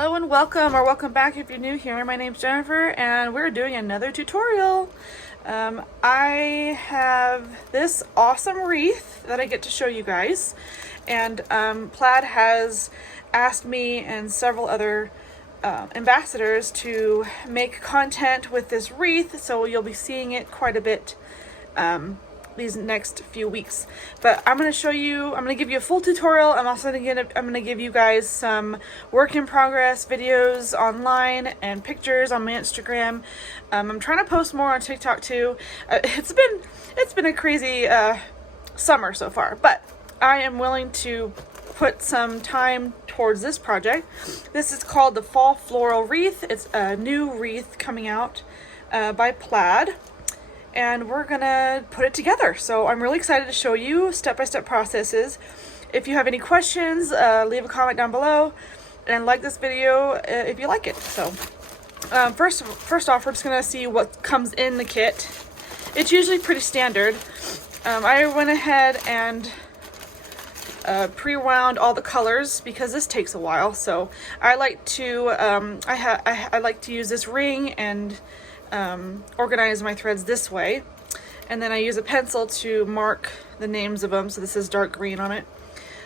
Hello and welcome, or welcome back if you're new here. My name's Jennifer and we're doing another tutorial. I have this awesome wreath that I get to show you guys, and Plaid has asked me and several other ambassadors to make content with this wreath, so you'll be seeing it quite a bit these next few weeks. But I'm going to show you, I'm going to give you a full tutorial. I'm also going to give you guys some work in progress videos online and pictures on my Instagram. I'm trying to post more on TikTok too. It's been a crazy summer so far, but I am willing to put some time towards this project. This is called the Fall Floral Wreath. It's a new wreath coming out by Plaid, and we're gonna put it together. So I'm really excited to show you step-by-step processes. If you have any questions, leave a comment down below and like this video if you like it. So first off, we're just gonna see what comes in the kit. It's usually pretty standard. I went ahead and pre-wound all the colors because this takes a while. So I like to I like to use this ring and organize my threads this way, and then I use a pencil to mark the names of them. So this is dark green on it.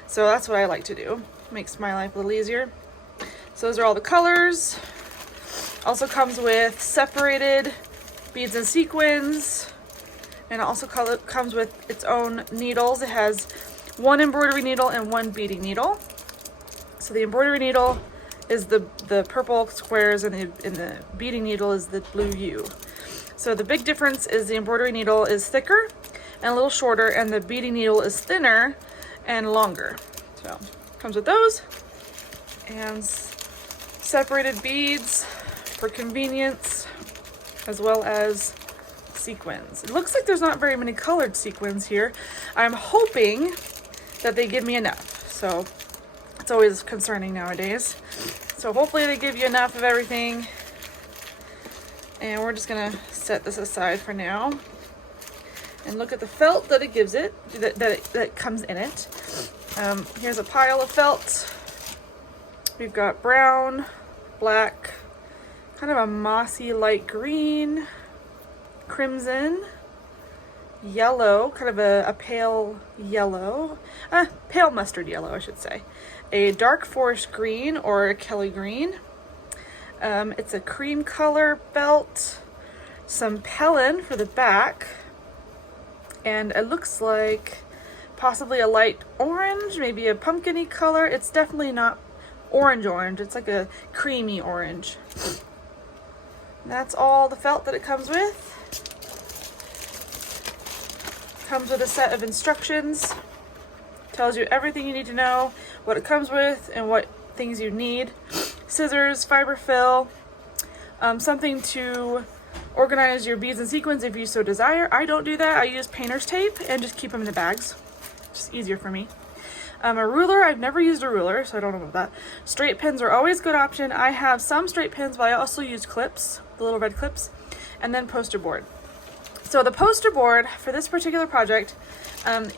So that's what I like to do. Makes my life a little easier. So those are all the colors. Also comes with separated beads and sequins, and it also comes with its own needles. It has one embroidery needle and one beading needle. So the embroidery needle is the purple squares, and the beading needle is the blue U. So the big difference is the embroidery needle is thicker and a little shorter, and the beading needle is thinner and longer. So comes with those, and separated beads for convenience, as well as sequins. It looks like there's not very many colored sequins here. I'm hoping that they give me enough. So it's always concerning nowadays. So hopefully they give you enough of everything. And we're just gonna set this aside for now and look at the felt that it gives it, that comes in it. Here's a pile of felt. We've got brown, black, kind of a mossy light green, crimson, yellow, kind of a pale yellow, pale mustard yellow, I should say, a dark forest green or a Kelly green. It's a cream color belt, some Pellin for the back, and it looks like possibly a light orange, maybe a pumpkin-y color. It's definitely not orange, it's like a creamy orange. That's all the felt that it comes with. Comes with a set of instructions, tells you everything you need to know, what it comes with and what things you need. Scissors, fiber fill, something to organize your beads and sequins if you so desire. I don't do that. I use painter's tape and just keep them in the bags. Just easier for me. A ruler. I've never used a ruler, so I don't know about that. Straight pins are always a good option. I have some straight pins, but I also use clips, the little red clips, and then poster board. So the poster board for this particular project,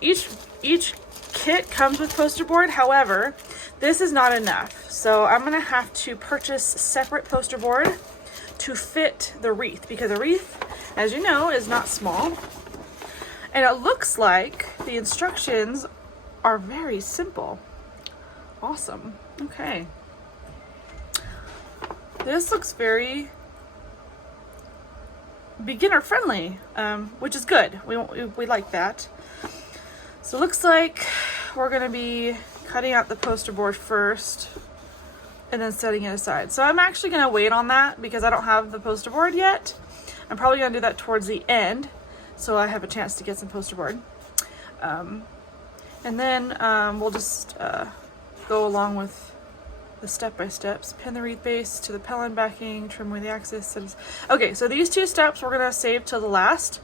each kit comes with poster board. However, this is not enough. So I'm gonna have to purchase separate poster board to fit the wreath, because a wreath, as you know, is not small. And it looks like the instructions are very simple. Awesome. Okay. This looks very beginner friendly, which is good. We like that. So it looks like we're gonna be cutting out the poster board first and then setting it aside. So I'm actually gonna wait on that because I don't have the poster board yet. I'm probably gonna do that towards the end so I have a chance to get some poster board. And then we'll just go along with the step-by-steps. Pin the wreath base to the Pellin backing, trim away the axis. Okay, so these two steps we're gonna save till the last,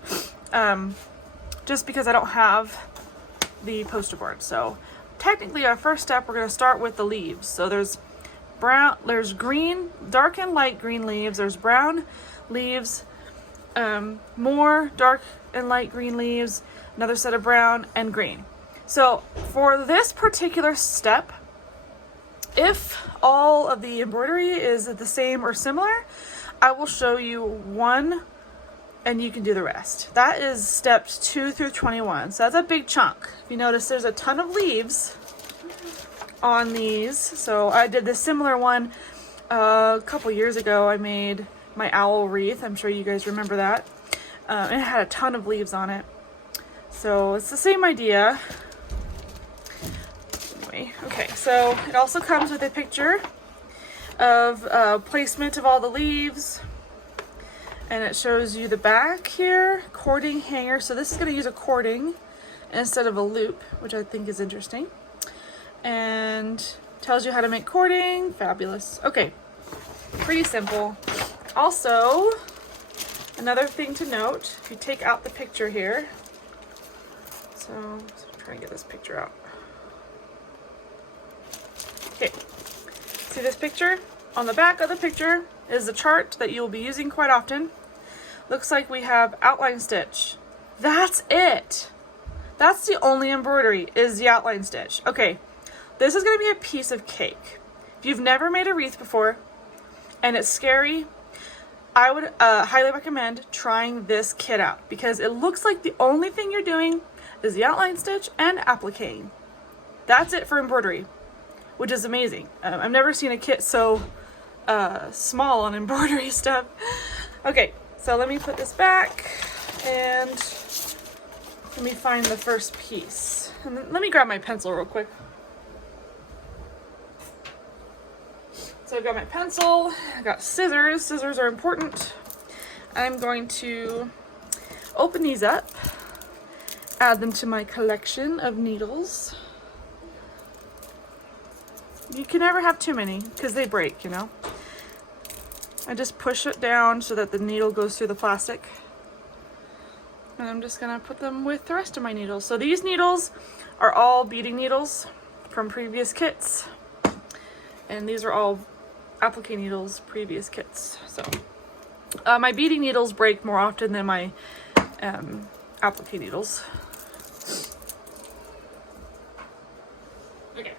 just because I don't have the poster board. So technically our first step, we're gonna start with the leaves. So there's brown, there's green, dark and light green leaves, there's brown leaves, more dark and light green leaves, another set of brown and green. So for this particular step, If all of the embroidery is the same or similar, I will show you one and you can do the rest. That is steps 2 through 21. So that's a big chunk. If you notice, there's a ton of leaves on these. So I did this similar one a couple years ago. I made my owl wreath. I'm sure you guys remember that. And it had a ton of leaves on it. So it's the same idea. Anyway, okay, so it also comes with a picture of placement of all the leaves. And it shows you the back here, cording hanger. So this is going to use a cording instead of a loop, which I think is interesting. And tells you how to make cording. Fabulous. Okay, pretty simple. Also, another thing to note, if you take out the picture here. So I'm trying to get this picture out. Okay, see this picture? On the back of the picture is the chart that you'll be using quite often. Looks like we have outline stitch. That's it. That's the only embroidery, is the outline stitch. Okay, this is going to be a piece of cake. If you've never made a wreath before and it's scary, I would highly recommend trying this kit out because it looks like the only thing you're doing is the outline stitch and appliquing. That's it for embroidery, which is amazing. I've never seen a kit so small on embroidery stuff. Okay, so let me put this back and let me find the first piece. And let me grab my pencil real quick. So I've got my pencil, I've got scissors. Scissors are important. I'm going to open these up, add them to my collection of needles. You can never have too many because they break, you know. I just push it down so that the needle goes through the plastic. And I'm just gonna put them with the rest of my needles. So these needles are all beading needles from previous kits. And these are all applique needles, previous kits. So my beading needles break more often than my applique needles. Okay,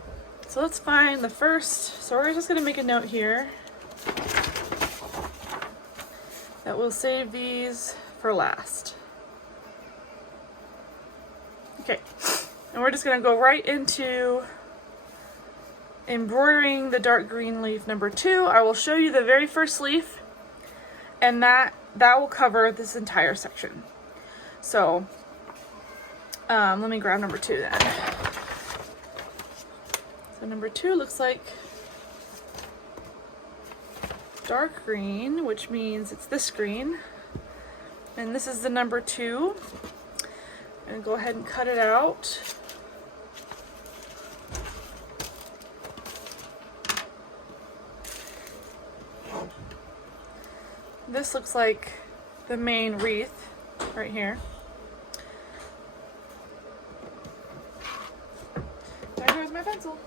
so let's find the first. So we're just gonna make a note here that we'll save these for last. Okay, and we're just gonna go right into embroidering the dark green leaf number 2. I will show you the very first leaf, and that will cover this entire section. So let me grab number 2 then. So number 2 looks like dark green, which means it's this green, and this is the number 2. And go ahead and cut it out. This looks like the main wreath right here. There goes my pencil.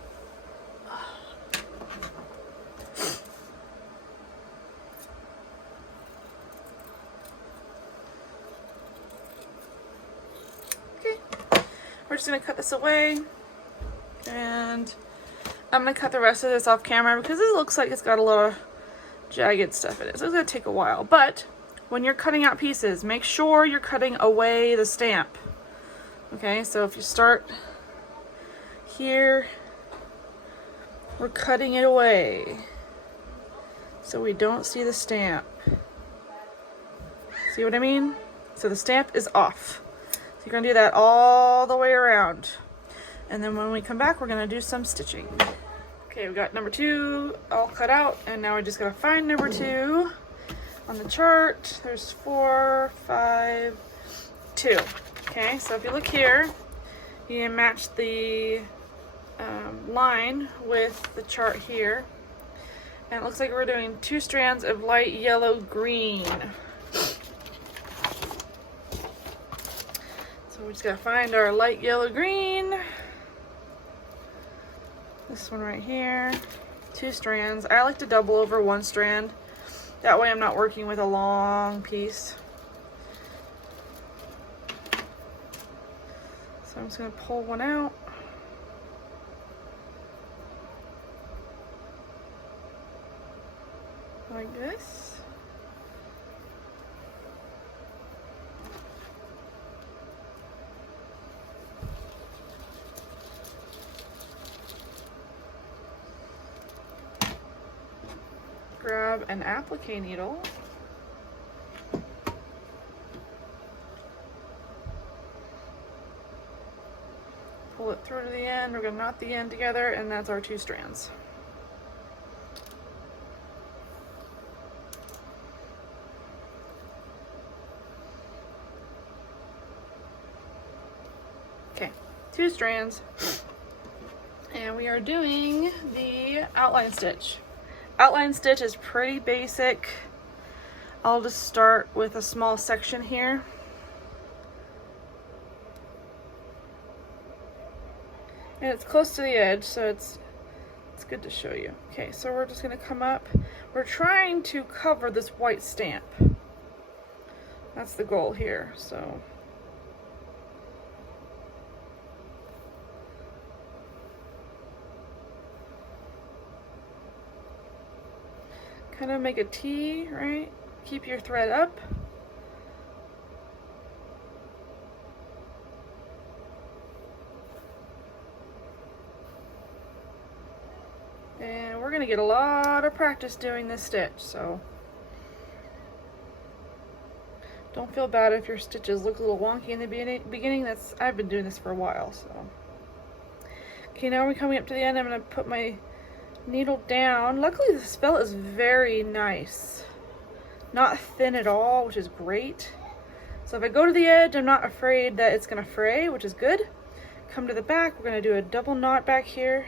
Okay, we're just gonna cut this away, and I'm gonna cut the rest of this off camera because it looks like it's got a lot of jagged stuff in it, so it's gonna take a while. But when you're cutting out pieces, make sure you're cutting away the stamp. Okay, so if you start here, we're cutting it away so we don't see the stamp. See what I mean? So the stamp is off. So you're gonna do that all the way around, and then when we come back, we're gonna do some stitching. Okay, we got number 2 all cut out, and now we're just gonna find number 2 on the chart. There's 4, 5, 2. Okay, so if you look here, you can match the line with the chart here, and it looks like we're doing 2 strands of light yellow green. So we just gotta find our light yellow green. This one right here, 2 strands. I like to double over 1 strand. That way I'm not working with a long piece. So I'm just gonna pull one out. like this. Grab an applique needle. Pull it through to the end. We're going to knot the end together, and that's our 2 strands. Okay, 2 strands. And we are doing the outline stitch. Outline stitch is pretty basic. I'll just start with a small section here. And it's close to the edge, so it's good to show you. Okay, so we're just gonna come up. We're trying to cover this white stamp. That's the goal here, so. Kind of make a T, right? Keep your thread up. And we're gonna get a lot of practice doing this stitch, so don't feel bad if your stitches look a little wonky in the beginning. I've been doing this for a while, so. Okay, now we're coming up to the end. I'm gonna put my needle down. Luckily this felt is very nice. Not thin at all, which is great. So if I go to the edge, I'm not afraid that it's gonna fray, which is good. Come to the back, we're gonna do a double knot back here.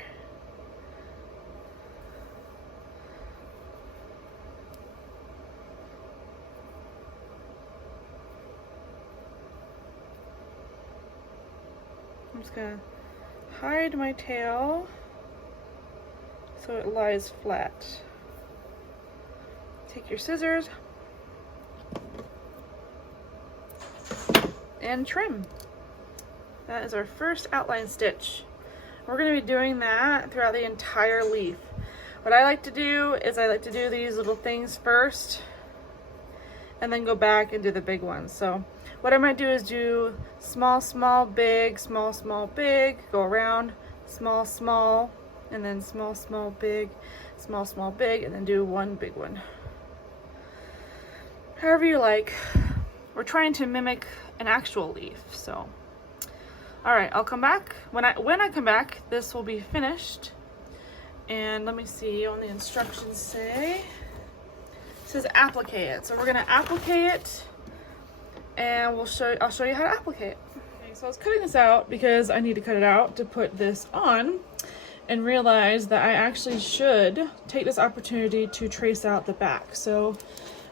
I'm just gonna hide my tail so it lies flat. Take your scissors and trim. That is our first outline stitch. We're going to be doing that throughout the entire leaf. What I like to do is I like to do these little things first and then go back and do the big ones. So what I might do is do small, small, big, small, small, big, go around, small, small, and then small, small, big, small, small, big, and then do one big one. However you like. We're trying to mimic an actual leaf, so. All right, I'll come back. When I come back, this will be finished. And let me see on the instructions say. It says applicate. So we're gonna applicate it, and I'll show you how to applicate. Okay, so I was cutting this out because I need to cut it out to put this on, and realize that I actually should take this opportunity to trace out the back. So,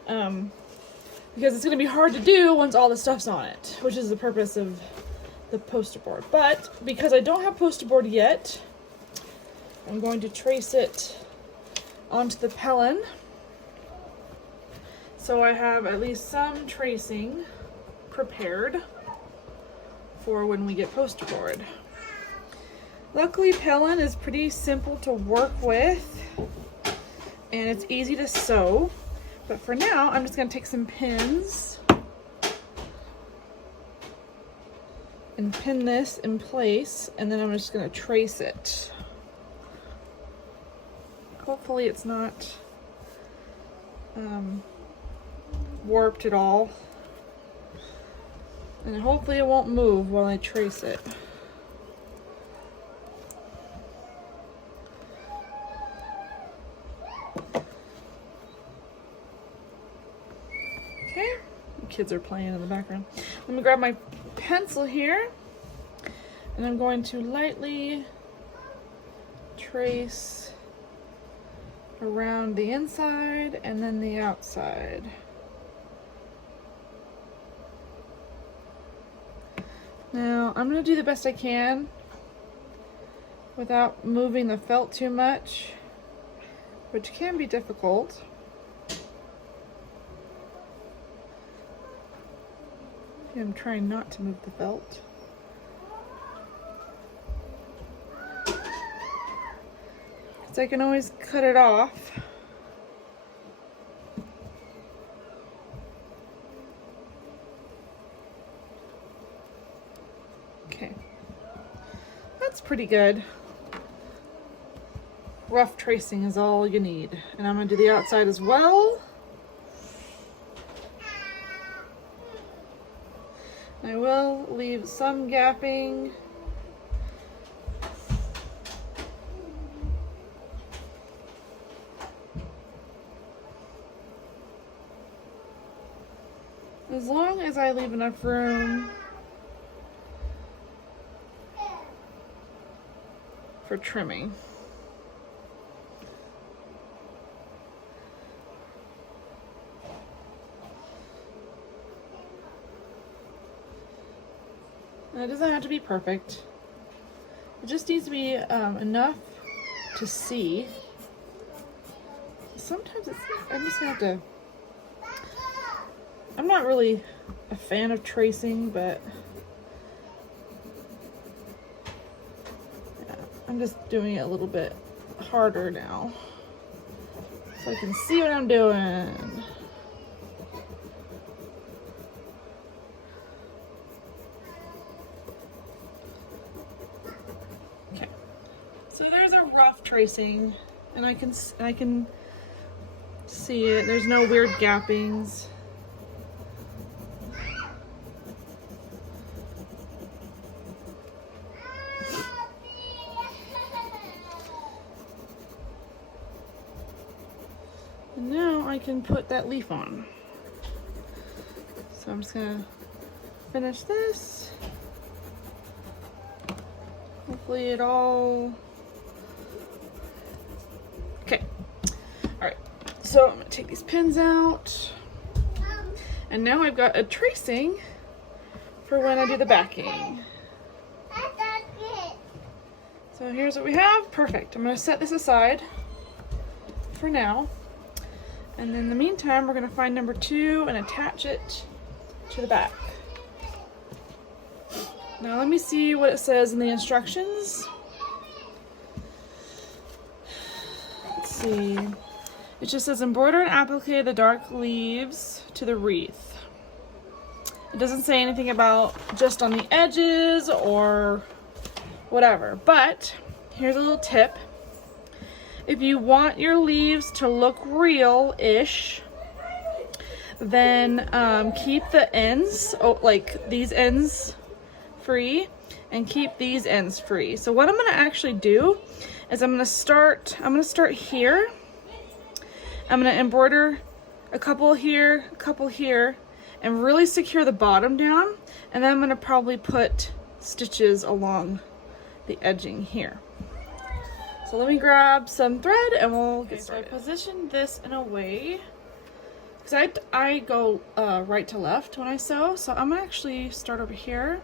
because it's gonna be hard to do once all the stuff's on it, which is the purpose of the poster board. But because I don't have poster board yet, I'm going to trace it onto the Pellin. So I have at least some tracing prepared for when we get poster board. Luckily, Pellin is pretty simple to work with, and it's easy to sew. But for now, I'm just going to take some pins and pin this in place, and then I'm just going to trace it. Hopefully it's not warped at all, and hopefully it won't move while I trace it. Okay, the kids are playing in the background. Let me grab my pencil here, and I'm going to lightly trace around the inside and then the outside. Now I'm going to do the best I can without moving the felt too much, which can be difficult. I'm trying not to move the felt. So I can always cut it off. pretty good. Rough tracing is all you need. And I'm gonna do the outside as well. I will leave some gapping. As long as I leave enough room for trimming. And it doesn't have to be perfect. It just needs to be enough to see. Sometimes I'm just gonna have to, I'm not really a fan of tracing, but yeah, I'm just doing it a little bit harder now so I can see what I'm doing. Okay, so there's a rough tracing, and I can see it. There's no weird gappings. And now I can put that leaf on. So I'm just gonna finish this. Hopefully it all, okay. All right, so I'm gonna take these pins out. And now I've got a tracing for when I do the backing. So here's what we have, perfect. I'm gonna set this aside for now. And in the meantime, we're gonna find number 2 and attach it to the back. Now let me see what it says in the instructions. Let's see. It just says embroider and applique the dark leaves to the wreath. It doesn't say anything about just on the edges or whatever, but here's a little tip. If you want your leaves to look real-ish, then keep the ends, like these ends, free, and keep these ends free. So what I'm gonna actually do is I'm gonna start here. I'm gonna embroider a couple here, and really secure the bottom down, and then I'm gonna probably put stitches along the edging here. So let me grab some thread and we'll get started. So I positioned this in a way, because I go right to left when I sew, so I'm gonna actually start over here.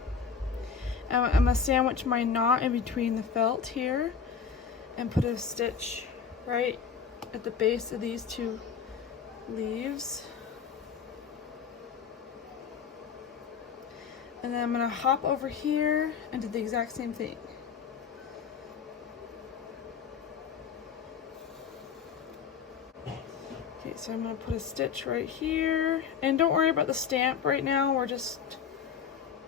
I'm gonna sandwich my knot in between the felt here and put a stitch right at the base of these 2 leaves. And then I'm gonna hop over here and do the exact same thing. Okay, so I'm gonna put a stitch right here. And don't worry about the stamp right now.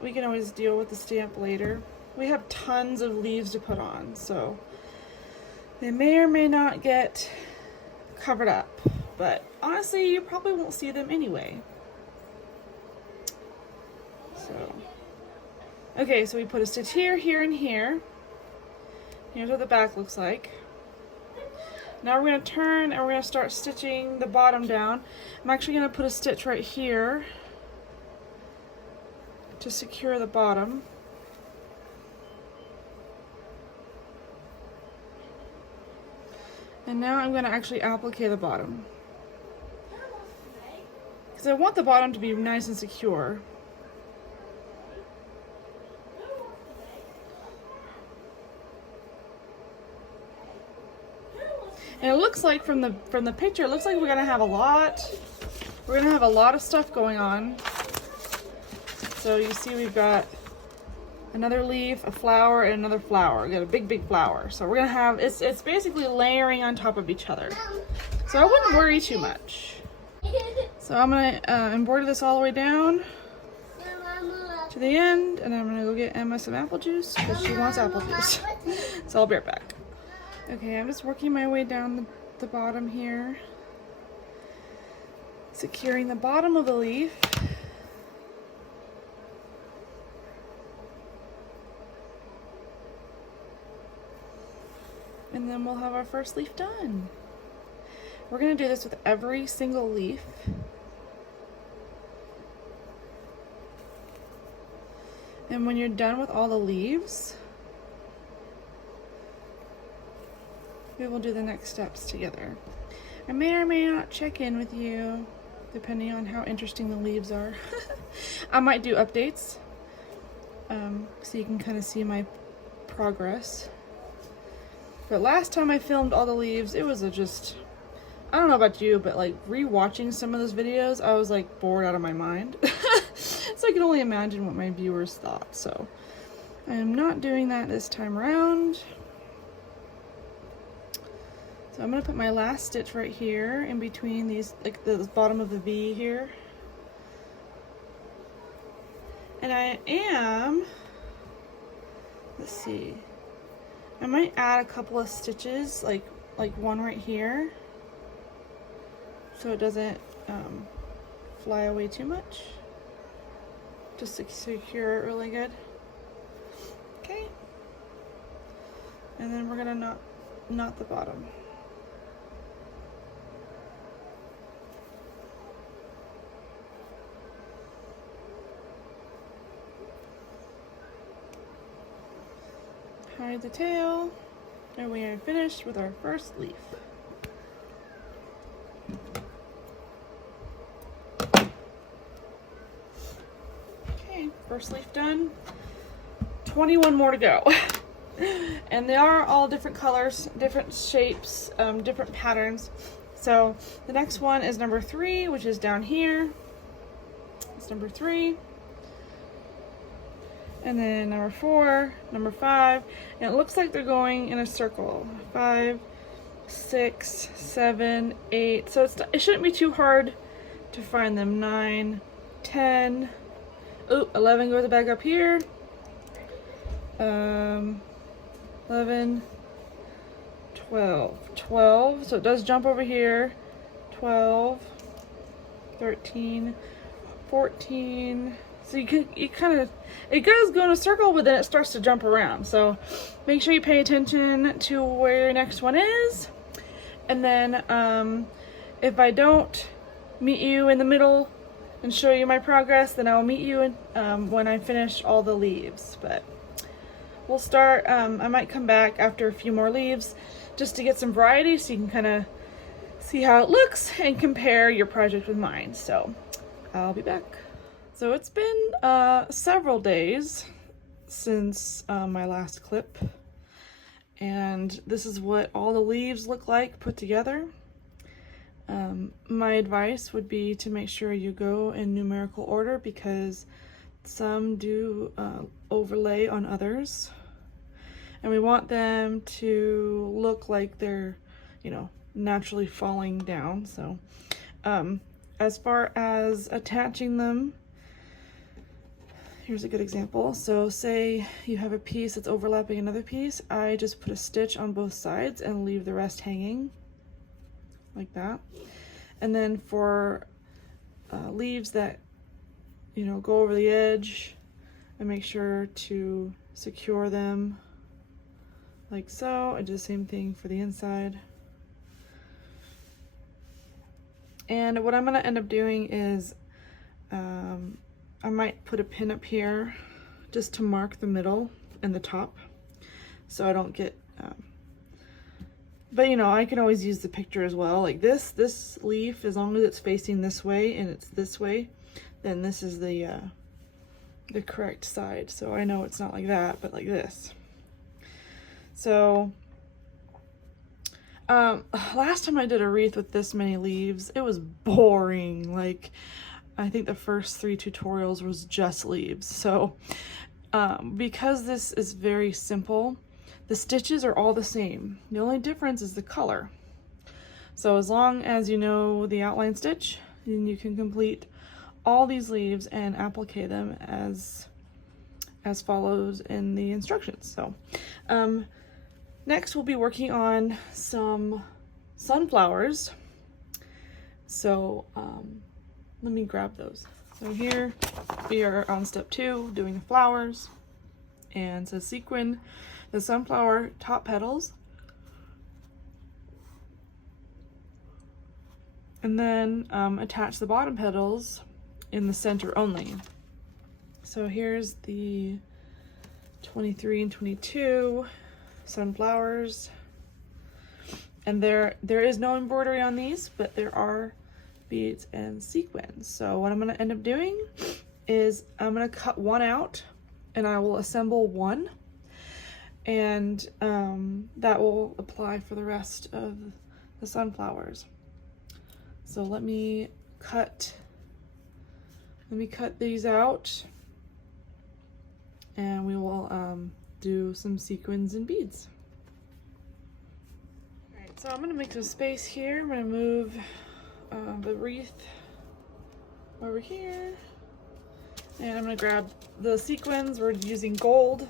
We can always deal with the stamp later. We have tons of leaves to put on, so they may or may not get covered up. But honestly, you probably won't see them anyway. So, okay, so we put a stitch here, here, and here. Here's what the back looks like. Now we're going to turn and we're going to start stitching the bottom down. I'm actually going to put a stitch right here to secure the bottom. And now I'm going to actually applique the bottom, because I want the bottom to be nice and secure. And it looks like from the picture, it looks like we're gonna have a lot of stuff going on. So you see we've got another leaf, a flower, and another flower. We got a big flower. So we're gonna have, it's basically layering on top of each other. So I wouldn't worry too much. So I'm gonna embroider this all the way down to the end, and I'm gonna go get Emma some apple juice because she wants apple juice. So I'll be right back. Okay, I'm just working my way down the bottom here, securing the bottom of the leaf. And then we'll have our first leaf done. We're gonna do this with every single leaf. And when you're done with all the leaves, we will do the next steps together. I may or may not check in with you, depending on how interesting the leaves are. I might do updates, so you can kind of see my progress. But last time I filmed all the leaves, it was I don't know about you, but like re-watching some of those videos, I was like bored out of my mind. So I can only imagine what my viewers thought. So I am not doing that this time around. So I'm gonna put my last stitch right here in between these, like the bottom of the V here. And I am, let's see, I might add a couple of stitches, like one right here, so it doesn't fly away too much. Just to secure it really good. Okay. And then we're gonna knot the bottom. Hide the tail, and we are finished with our first leaf. Okay, first leaf done. 21 more to go. And they are all different colors, different shapes, different patterns. So the next one is number 3, which is down here. It's number 3. And then number 4, number 5, and it looks like they're going in a circle. 5, 6, 7, 8. So it shouldn't be too hard to find them. 9, 10. Oh, 11 goes back up here. 11, 12. 12. So it does jump over here. 12, 13, 14. So you kind of, it does go in a circle, but then it starts to jump around. So make sure you pay attention to where your next one is. And then if I don't meet you in the middle and show you my progress, then I'll meet you when I finish all the leaves. But we'll start, I might come back after a few more leaves just to get some variety so you can kind of see how it looks and compare your project with mine. So I'll be back. So it's been several days since my last clip, and this is what all the leaves look like put together. My advice would be to make sure you go in numerical order because some do overlay on others, and we want them to look like they're, you know, naturally falling down. So as far as attaching them, here's a good example. So say you have a piece that's overlapping another piece. I just put a stitch on both sides and leave the rest hanging like that. And then for leaves that, you know, go over the edge, I make sure to secure them like so. I do the same thing for the inside. And what I'm gonna end up doing is I might put a pin up here just to mark the middle and the top so I don't get but you know, I can always use the picture as well. Like this leaf, as long as it's facing this way and it's this way, then this is the correct side. So I know it's not like that, but like this. So last time I did a wreath with this many leaves, it was boring. Like I think the first 3 tutorials was just leaves. So because this is very simple, the stitches are all the same. The only difference is the color. So as long as you know the outline stitch, then you can complete all these leaves and applique them as as follows in the instructions. So next we'll be working on some sunflowers. So let me grab those. So here we are on step 2, doing the flowers, and so sequin the sunflower top petals, and then attach the bottom petals in the center only. So here's the 23 and 22 sunflowers, and there is no embroidery on these, but there are beads and sequins. So what I'm going to end up doing is I'm going to cut one out and I will assemble one, and that will apply for the rest of the sunflowers. So let me cut these out, and we will do some sequins and beads. All right, so I'm going to make some space here. I'm going to move the wreath over here, and I'm going to grab the sequins. We're using gold,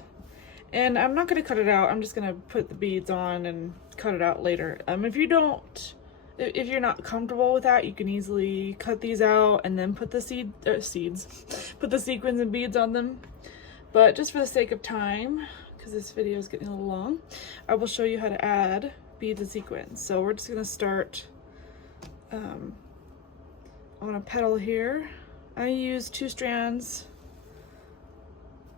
and I'm not going to cut it out. I'm just going to put the beads on and cut it out later. If you're not comfortable with that, you can easily cut these out and then put the put the sequins and beads on them. But just for the sake of time, because this video is getting a little long, I will show you how to add beads and sequins. So we're just going to start on a petal here. I use 2 strands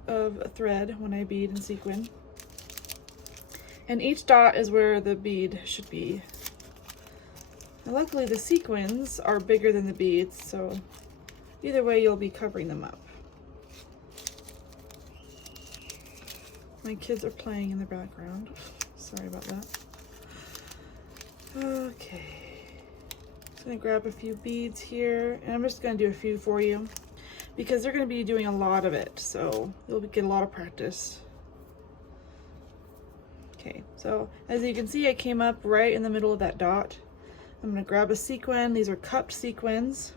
of thread when I bead and sequin, and each dot is where the bead should be. And luckily the sequins are bigger than the beads, so either way you'll be covering them up. My kids are playing in the background. Sorry about that. Okay. I'm gonna grab a few beads here, and I'm just gonna do a few for you because they're gonna be doing a lot of it, so you'll get a lot of practice. Okay, so as you can see, I came up right in the middle of that dot. I'm gonna grab a sequin. These are cupped sequins,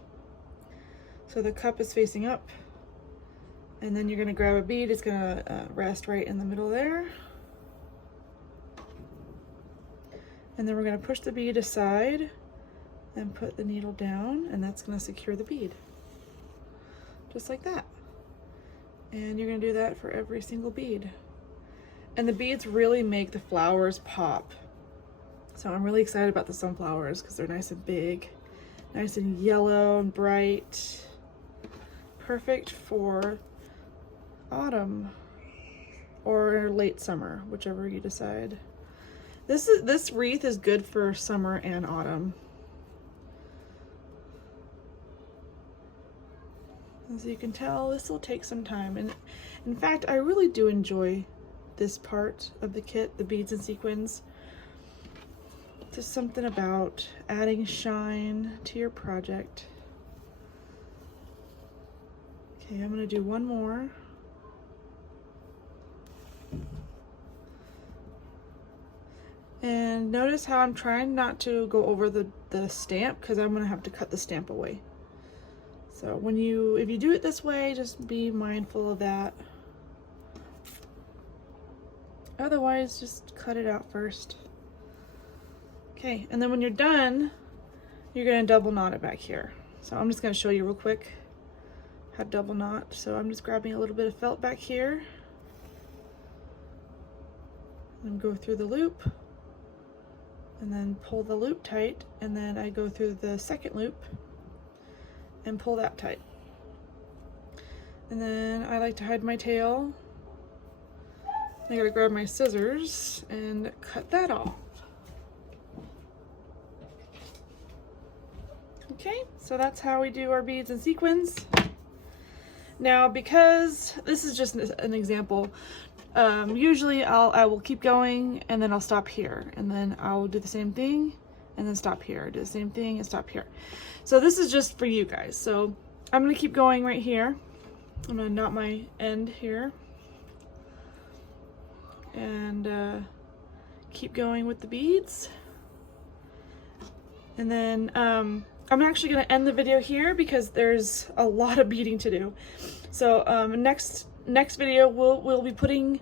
so the cup is facing up, and then you're gonna grab a bead. It's gonna rest right in the middle there, and then we're gonna push the bead aside and put the needle down, and that's going to secure the bead just like that. And you're going to do that for every single bead, and the beads really make the flowers pop. So I'm really excited about the sunflowers because they're nice and big, nice and yellow and bright, perfect for autumn or late summer, whichever you decide. This wreath is good for summer and autumn. As you can tell, this will take some time, and in fact I really do enjoy this part of the kit, the beads and sequins. Just something about adding shine to your project. Okay, I'm gonna do one more. And notice how I'm trying not to go over the stamp, because I'm gonna have to cut the stamp away. So if you do it this way, just be mindful of that. Otherwise, just cut it out first. Okay, and then when you're done, you're gonna double knot it back here. So I'm just gonna show you real quick how to double knot. So I'm just grabbing a little bit of felt back here and go through the loop, and then pull the loop tight, and then I go through the second loop and pull that tight. And then I like to hide my tail. I gotta grab my scissors and cut that off. Okay, so that's how we do our beads and sequins. Now, because this is just an example, usually I will keep going and then I'll stop here, and then I'll do the same thing and then stop here, do the same thing and stop here. So this is just for you guys. So I'm gonna keep going right here. I'm gonna knot my end here and keep going with the beads. And then I'm actually going to end the video here because there's a lot of beading to do. So next video we'll be putting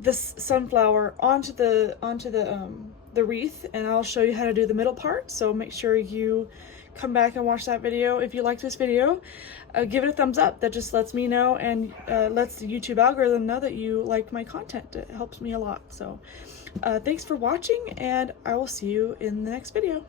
this sunflower onto the wreath, and I'll show you how to do the middle part. So make sure you come back and watch that video. If you like this video, give it a thumbs up. That just lets me know and lets the YouTube algorithm know that you like my content. It helps me a lot. So thanks for watching, and I will see you in the next video.